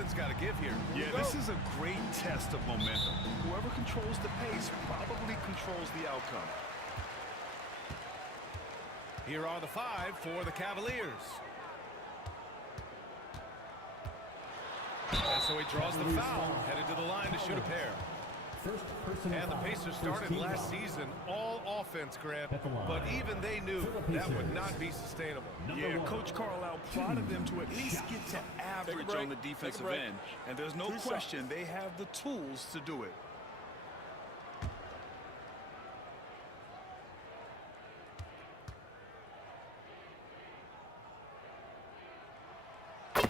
Something's got to give here. Yeah, this is a great test of momentum. Whoever controls the pace probably controls the outcome. Here are the 5 for the Cavaliers. And so he draws the foul, headed to the line to shoot a pair. And the Pacers started last season all offense, Grant, but even they knew that would not be sustainable. Yeah, Coach Carlisle prodded them to at least get to average on the defensive end. And there's no question they have the tools to do it.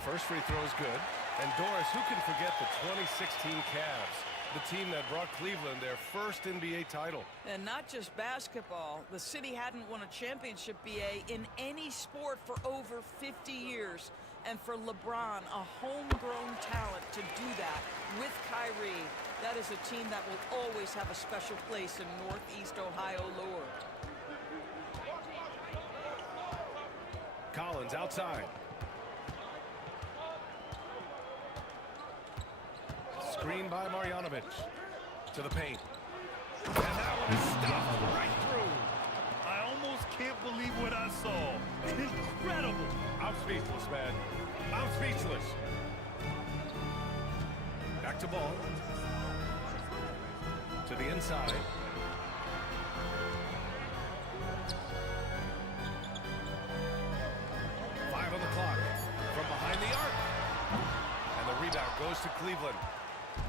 First free throw is good. And Doris, who can forget the 2016 Cavs? The team that brought Cleveland their first NBA title. And not just basketball. The city hadn't won a championship, BA, in any sport for over 50 years. And for LeBron, a homegrown talent, to do that with Kyrie, that is a team that will always have a special place in Northeast Ohio lore. Collins outside. Screen by Marjanovic to the paint. And that one is stopped right through. I almost can't believe what I saw. Incredible. I'm speechless, man. I'm speechless. Back to ball. To the inside. Five on the clock. From behind the arc. And the rebound goes to Cleveland.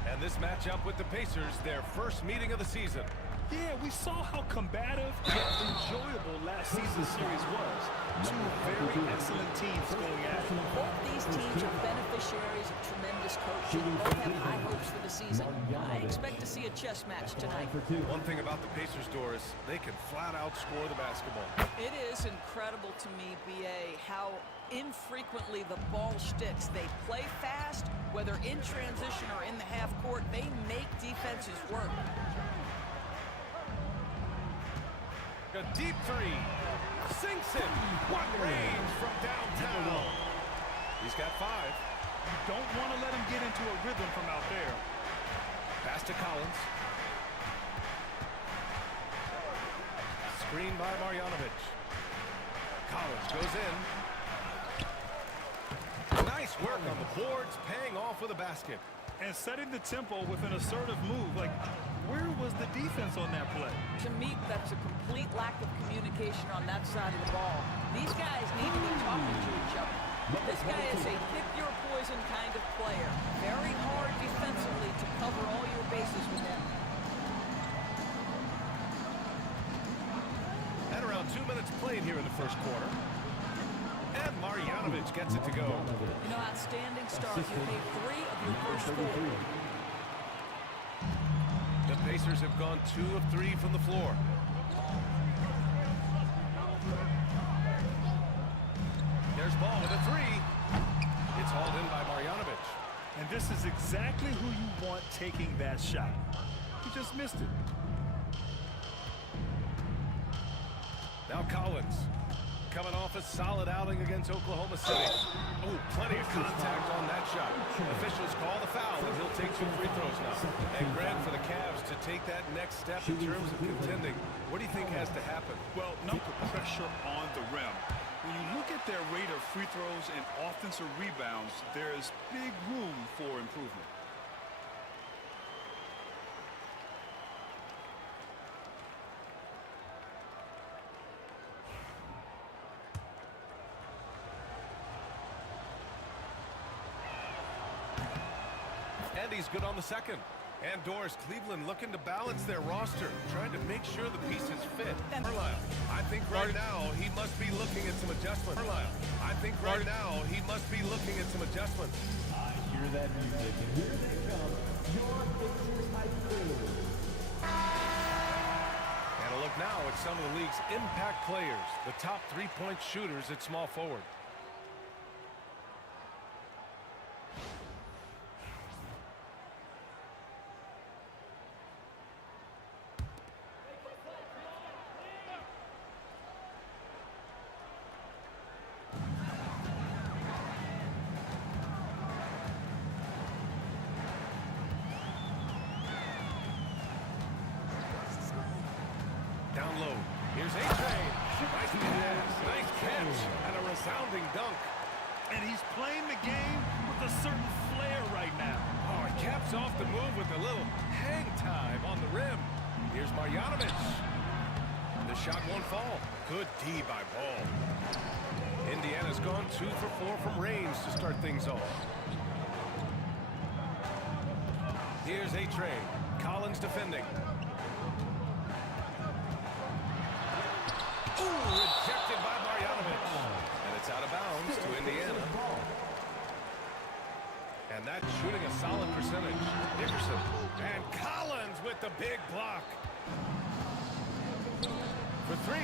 And this matchup with the Pacers, their first meeting of the season. Yeah, we saw how combative yet enjoyable last season's series was. Two very excellent teams going at it. Both these teams are beneficiaries of tremendous coaching. Both have high hopes for the season. I expect to see a chess match tonight. One thing about the Pacers, Doris, they can flat out score the basketball. It is incredible to me, BA, how infrequently the ball sticks. They play fast, whether in transition or in the half court. They make defenses work. A deep three. Sinks it. What range from downtown. He's got 5. You don't want to let him get into a rhythm from out there. Pass to Collins. Screen by Marjanovic. Collins goes in. Nice work on the boards, paying off with a basket. And setting the tempo with an assertive move. Like, where was the defense on that play? To me, that's a complete lack of communication on that side of the ball. These guys need to be talking to each other. This guy is a pick-your-poison kind of player. Very hard defensively to cover all your bases with him. And around 2 minutes played here in the first quarter. And Marjanovic gets it to go. You know, outstanding start. You made 3 of your first 4. The Pacers have gone 2 of 3 from the floor. There's ball with a 3. It's hauled in by Marjanovic. And this is exactly who you want taking that shot. He just missed it. Now Collins. Coming off a solid outing against Oklahoma City. Oh, plenty of contact on that shot. Officials call the foul, and he'll take 2 free throws now. And Grant, for the Cavs to take that next step in terms of contending, what do you think has to happen? Well, no pressure on the rim. When you look at their rate of free throws and offensive rebounds, there is big room for improvement. And he's good on the second. And Doris, Cleveland looking to balance their roster, trying to make sure the pieces fit. Carlisle, I think right now he must be looking at some adjustments. Carlisle, I think right now he must be looking at some adjustments. I hear that music, and here they come, your Pacers high school. And a look now at some of the league's impact players, the top 3-point shooters at small forward. outstanding dunk. And he's playing the game with a certain flair right now. Oh, he caps off the move with a little hang time on the rim. Here's Marjanovic. The shot won't fall. Good D by Ball. Indiana's gone 2 for 4 from range to start things off. Here's A-Train. Collins defending. Ooh, rejected by Marjanovic. And it's out of bounds to Indiana. And that's shooting a solid percentage. Dickerson. And Collins with the big block. For 3.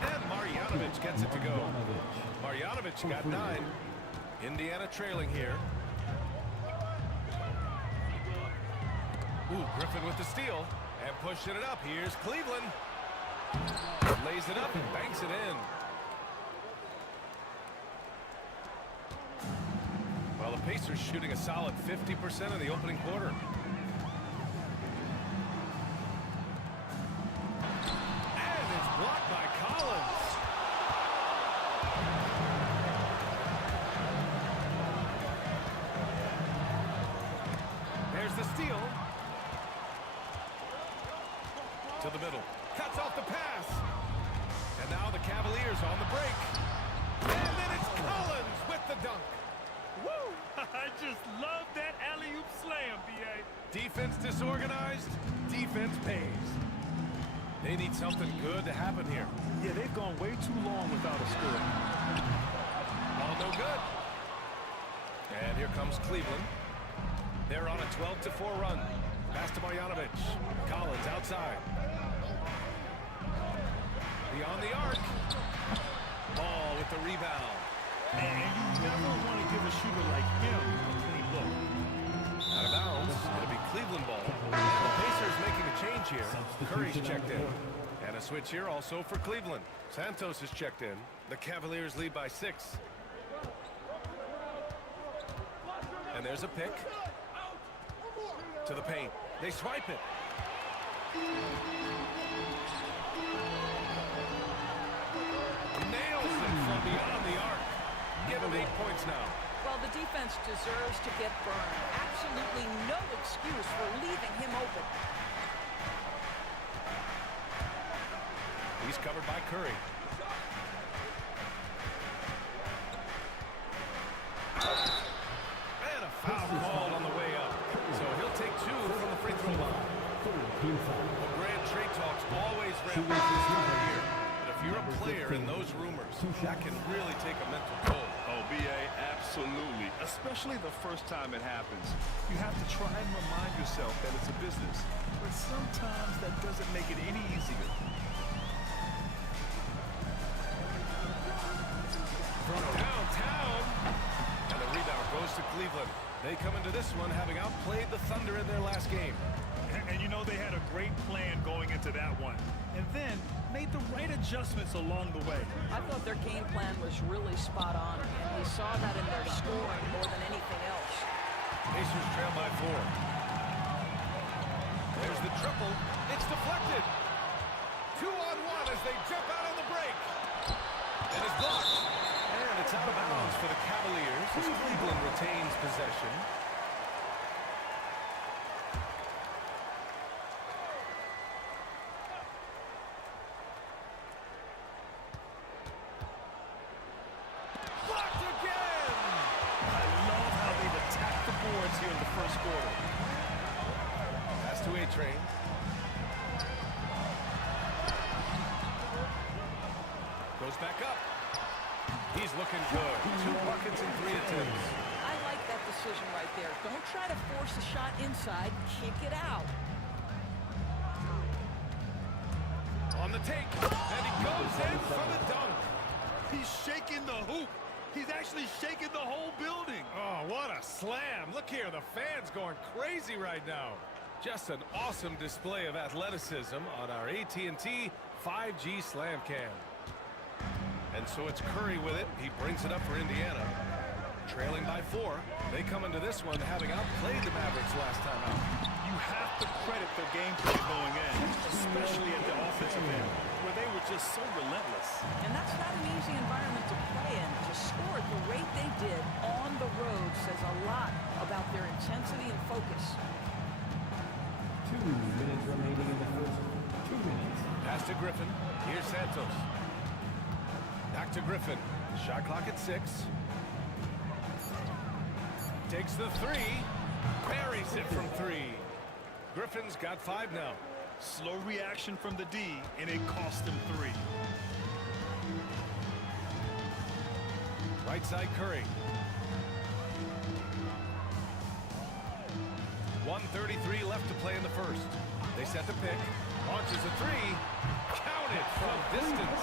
And Marjanovic gets it to go. Marjanovic got 9. Indiana trailing here. Ooh, Griffin with the steal. And pushing it up. Here's Cleveland. Lays it up and banks it in. Well, the Pacers shooting a solid 50% in the opening quarter. And it's blocked by Collins. There's the steal. To the middle. Cuts off the pass. And now the Cavaliers on the break. And then it's Collins with the dunk. Woo! I just love that alley-oop slam, B.A. Defense disorganized, defense pays. They need something good to happen here. Yeah, they've gone way too long without a score. All no good. And here comes Cleveland. They're on a 12-4 run. Pass to Marjanovic. Collins outside. Beyond the arc. Ball with the rebound. And you never want to give a shooter like him a clean look. Out of bounds. It'll be Cleveland ball. And the Pacers making a change here. Curry's checked in. And a switch here also for Cleveland. Santos is checked in. The Cavaliers lead by 6. And there's a pick. To the paint. They swipe it. Nails it from beyond the arc. Give him 8 points now. Well, the defense deserves to get burned. Absolutely no excuse for leaving him open. He's covered by Curry. And a foul called on the way up. So he'll take 2 from the free throw line. Well, Grant, trade talks always ramp up this time of year. But if you're a player in those rumors, that can really take a mental toll. Oh, B.A., absolutely. Especially the first time it happens. You have to try and remind yourself that it's a business. But sometimes that doesn't make it any easier. From downtown. And the rebound goes to Cleveland. They come into this one having outplayed the Thunder in their last game. And you know they had a great plan going into that one. And then made the right adjustments along the way. I thought their game plan was really spot on, and we saw that in their scoring more than anything else. Pacers trail by 4. There's the triple. It's deflected. 2-on-1 as they jump out on the break. And it's blocked. And it's out of bounds for the Cavaliers as Cleveland retains possession. Blocked again! I love how they've attacked the boards here in the first quarter. Pass to A-Train. Goes back up. He's looking good. 2 buckets and 3 attempts. I like that decision right there. Don't try to force a shot inside. Kick it out. On the take. And he goes in for the dunk. He's shaking the hoop. He's actually shaking the whole building. Oh, what a slam. Look here, the fans going crazy right now. Just an awesome display of athleticism on our AT&T 5G Slam Cam. And so it's Curry with it. He brings it up for Indiana. Trailing by 4. They come into this one having outplayed the Mavericks last time out. You have to credit their game plan going in, especially at the offensive end. where they were just so relentless. And that's not an easy environment to play in. To score at the rate they did on the road says a lot about their intensity and focus. 2 minutes remaining in the first. 2 minutes. Pass to Griffin. Here's Santos. Back to Griffin. Shot clock at 6. Takes the 3. Buries it from 3. Griffin's got 5 now. Slow reaction from the D, and it cost him 3. Right side Curry. 1:33 left to play in the first. They set the pick. Launches a 3. Counted from distance.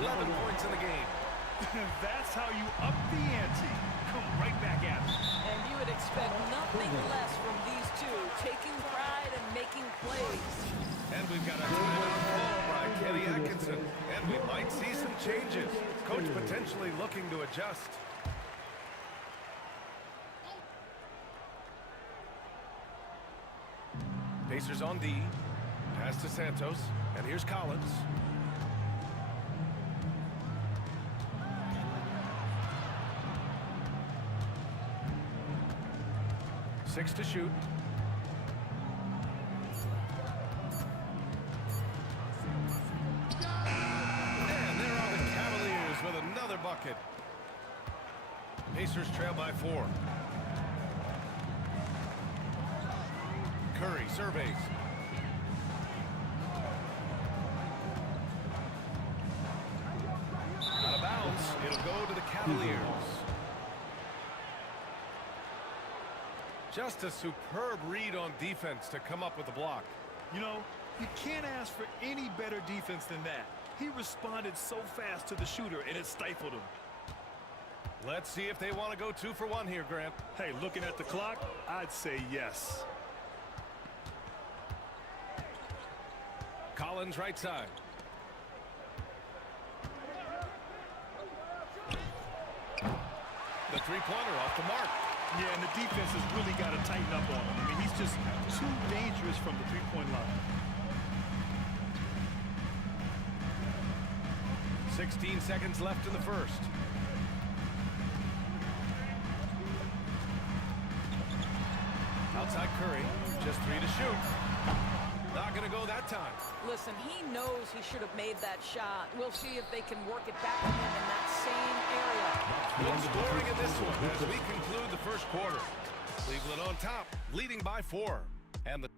11 points in the game. That's how you up the ante. Come right back at him. And you would expect nothing less from these two, taking pride and making plays. And we've got a timeout call by Kenny Atkinson. And we might see some changes. Coach potentially looking to adjust. Pacers on D. Pass to Santos. And here's Collins. Six to shoot. And there are the Cavaliers with another bucket. Pacers trail by 4. Curry surveys. Out of bounds. It'll go to the Cavaliers. Just a superb read on defense to come up with the block. You know, you can't ask for any better defense than that. He responded so fast to the shooter, and it stifled him. Let's see if they want to go 2 for 1 here, Grant. Hey, looking at the clock, I'd say yes. Collins right side. The three-pointer off the mark. Yeah, and the defense has really got to tighten up on him. I mean, he's just too dangerous from the three-point line. 16 seconds left in the first. Outside Curry, just 3 to shoot. Not going to go that time. Listen, he knows he should have made that shot. We'll see if they can work it back to him in that same area. Good scoring in this one as we conclude the first quarter. Cleveland on top, leading by 4. And the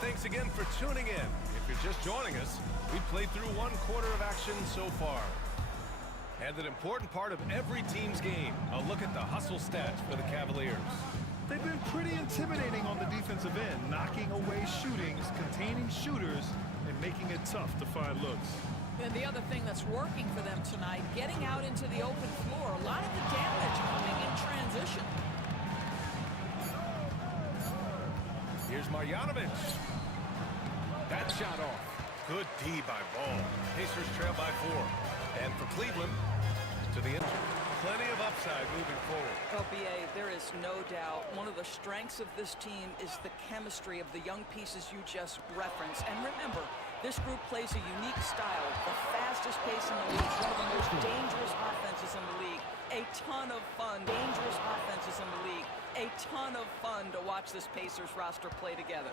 thanks again for tuning in. If you're just joining us, we played through 1 quarter of action so far. And an important part of every team's game, a look at the hustle stats for the Cavaliers. They've been pretty intimidating on the defensive end, knocking away shootings, containing shooters, and making it tough to find looks. And the other thing that's working for them tonight, getting out into the open floor. A lot of the damage coming in transition. Here's Marjanovic. That shot off. Good D by Ball. Pacers trail by 4. And for Cleveland, to the end. Plenty of upside moving forward. BA, there is no doubt one of the strengths of this team is the chemistry of the young pieces you just referenced. And remember, this group plays a unique style, the fastest pace in the league, one of the most dangerous offenses in the league. A ton of fun, dangerous offenses in the league. A ton of fun to watch this Pacers roster play together.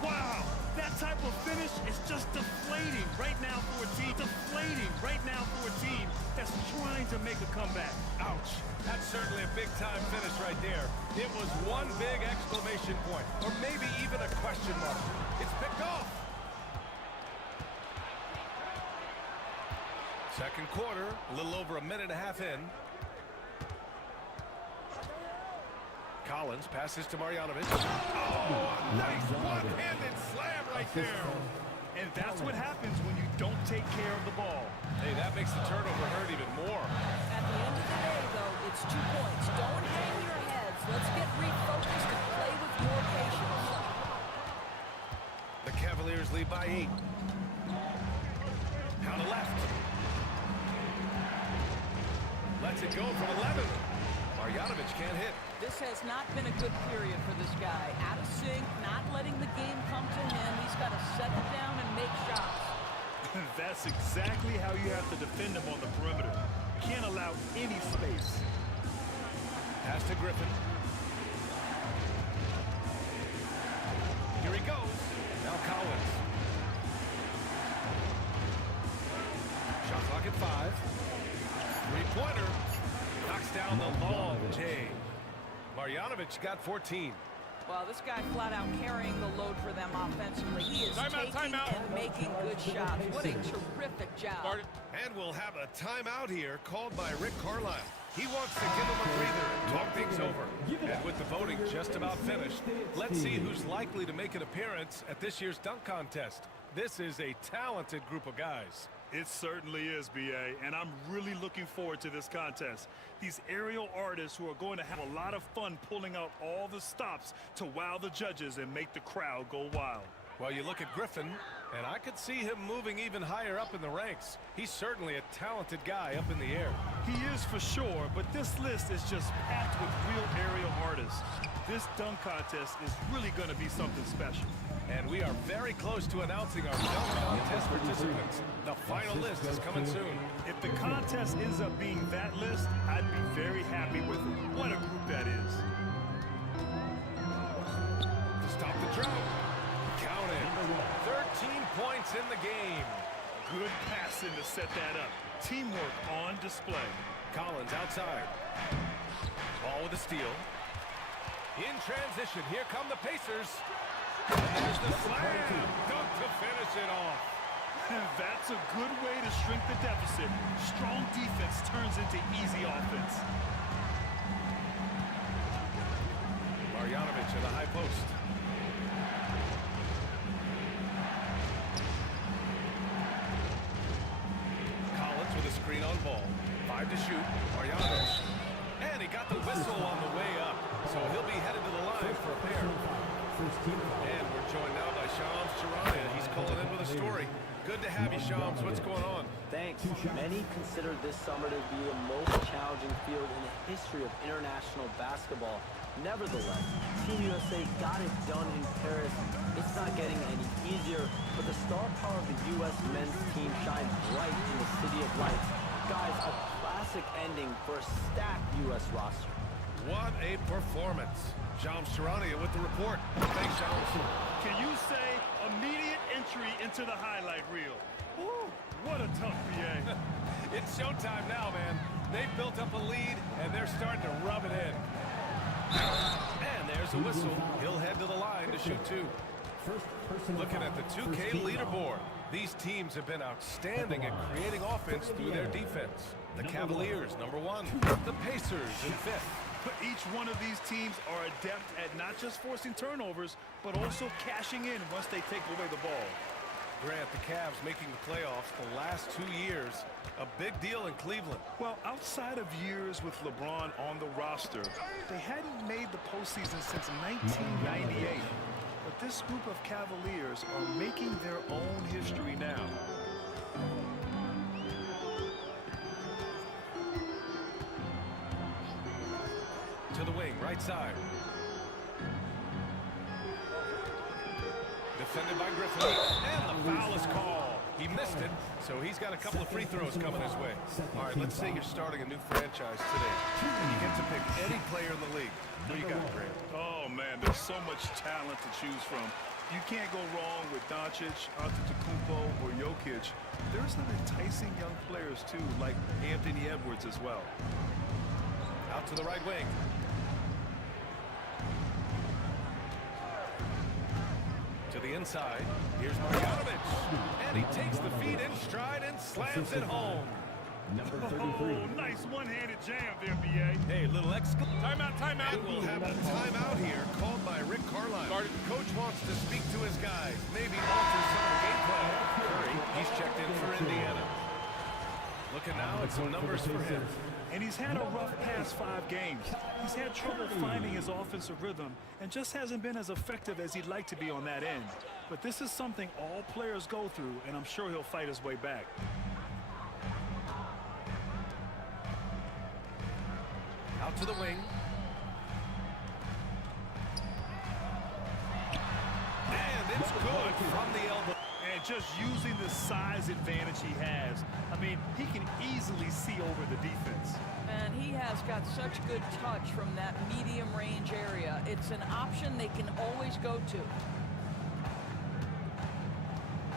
Wow, that type of finish is just deflating right now for a team. Deflating right now for a team that's trying to make a comeback. Ouch. That's certainly a big-time finish right there. It was one big exclamation point, or maybe even a question mark. It's picked off. Second quarter, a little over a minute and a half in. Collins passes to Marjanovic. Oh, nice one-handed slam right there. And that's what happens when you don't take care of the ball. Hey, that makes the turnover hurt even more. At the end of the day, though, it's 2 points. Don't hang your heads. Let's get refocused and play with more patience. The Cavaliers lead by 8. Down the left. Lets it go from 11. Marjanovic can't hit. This has not been a good period for this guy. Out of sync, not letting the game come to him. He's got to settle down and make shots. That's exactly how you have to defend him on the perimeter. Can't allow any space. Pass to Griffin. Here he goes. Now Collins. Shot clock at 5. Three-pointer. Knocks down the long J. Marjanovic got 14. Well, this guy flat out carrying the load for them offensively. He is taking and making good shots. What a terrific job. And we'll have a timeout here called by Rick Carlisle. He wants to give him a breather and talk things over. And with the voting just about finished, let's see who's likely to make an appearance at this year's dunk contest. This is a talented group of guys. It certainly is, B.A., and I'm really looking forward to this contest. These aerial artists who are going to have a lot of fun pulling out all the stops to wow the judges and make the crowd go wild. Well, you look at Griffin, and I could see him moving even higher up in the ranks. He's certainly a talented guy up in the air. He is for sure, but this list is just packed with real aerial artists. This dunk contest is really going to be something special. And we are very close to announcing our dunk contest participants. The final list is coming soon. If the contest ends up being that list, I'd be very happy with it. What a group that is. To stop the drought. Count it. 13 points in the game. Good passing to set that up. Teamwork on display. Collins outside. Ball with a steal. In transition, here come the Pacers. And there's the slam. Dunk to finish it off. That's a good way to shrink the deficit. Strong defense turns into easy offense. Marjanovic in the high post. Collins with a screen on ball. 5 to shoot. Marjanovic. And he got the whistle on the way up. So he'll be headed to the line for a pair. And we're joined now by Shams Charania. He's calling in with a story. Good to have you, Shams. What's going on? Thanks. Many consider this summer to be the most challenging field in the history of international basketball. Nevertheless, Team USA got it done in Paris. It's not getting any easier, but the star power of the U.S. men's team shines bright in the City of Lights. Guys, a classic ending for a stacked U.S. roster. What a performance. Shams Charania with the report. Thanks, Shams. Can you say immediate entry into the highlight reel? Woo, what a tough BA. It's showtime now, man. They've built up a lead, and they're starting to rub it in. And there's a whistle. He'll head to the line to shoot 2. Looking at the 2K leaderboard, these teams have been outstanding at creating offense through their defense. The Cavaliers, number 1. The Pacers in 5th. Each one of these teams are adept at not just forcing turnovers, but also cashing in once they take away the ball. Grant, the Cavs making the playoffs the last 2 years. A big deal in Cleveland. Well, outside of years with LeBron on the roster, they hadn't made the postseason since 1998. But this group of Cavaliers are making their own history now. To the wing, right side. Defended by Griffin. And the foul is called. He missed it, so he's got a couple of free throws coming his way. All right, let's say you're starting a new franchise today. And you get to pick any player in the league. Who you got, Grant? Oh, man, there's so much talent to choose from. You can't go wrong with Doncic, Antetokounmpo, or Jokic. There's some enticing young players, too, like Anthony Edwards as well. Out to the right wing. To the inside. Here's Marjanovic. And he takes the feed in stride and slams it home. Number 33. Oh, nice one-handed jam there, B.A. Hey, little timeout, timeout. And we'll have a timeout here called by Rick Carlisle. Coach wants to speak to his guys. Maybe alter some of the game plan. Curry, he's checked in for Indiana. Looking now at some numbers for him. And he's had a rough past 5 games. He's had trouble finding his offensive rhythm and just hasn't been as effective as he'd like to be on that end. But this is something all players go through, and I'm sure he'll fight his way back. Out to the wing. just using the size advantage he has. I mean, he can easily see over the defense. And he has got such good touch from that medium range area. It's an option they can always go to.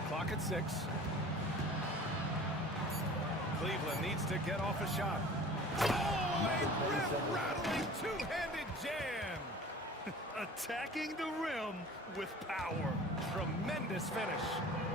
Clock at 6. Cleveland needs to get off a shot. Oh, a rim-rattling two-handed jam. Attacking the rim with power. Tremendous finish.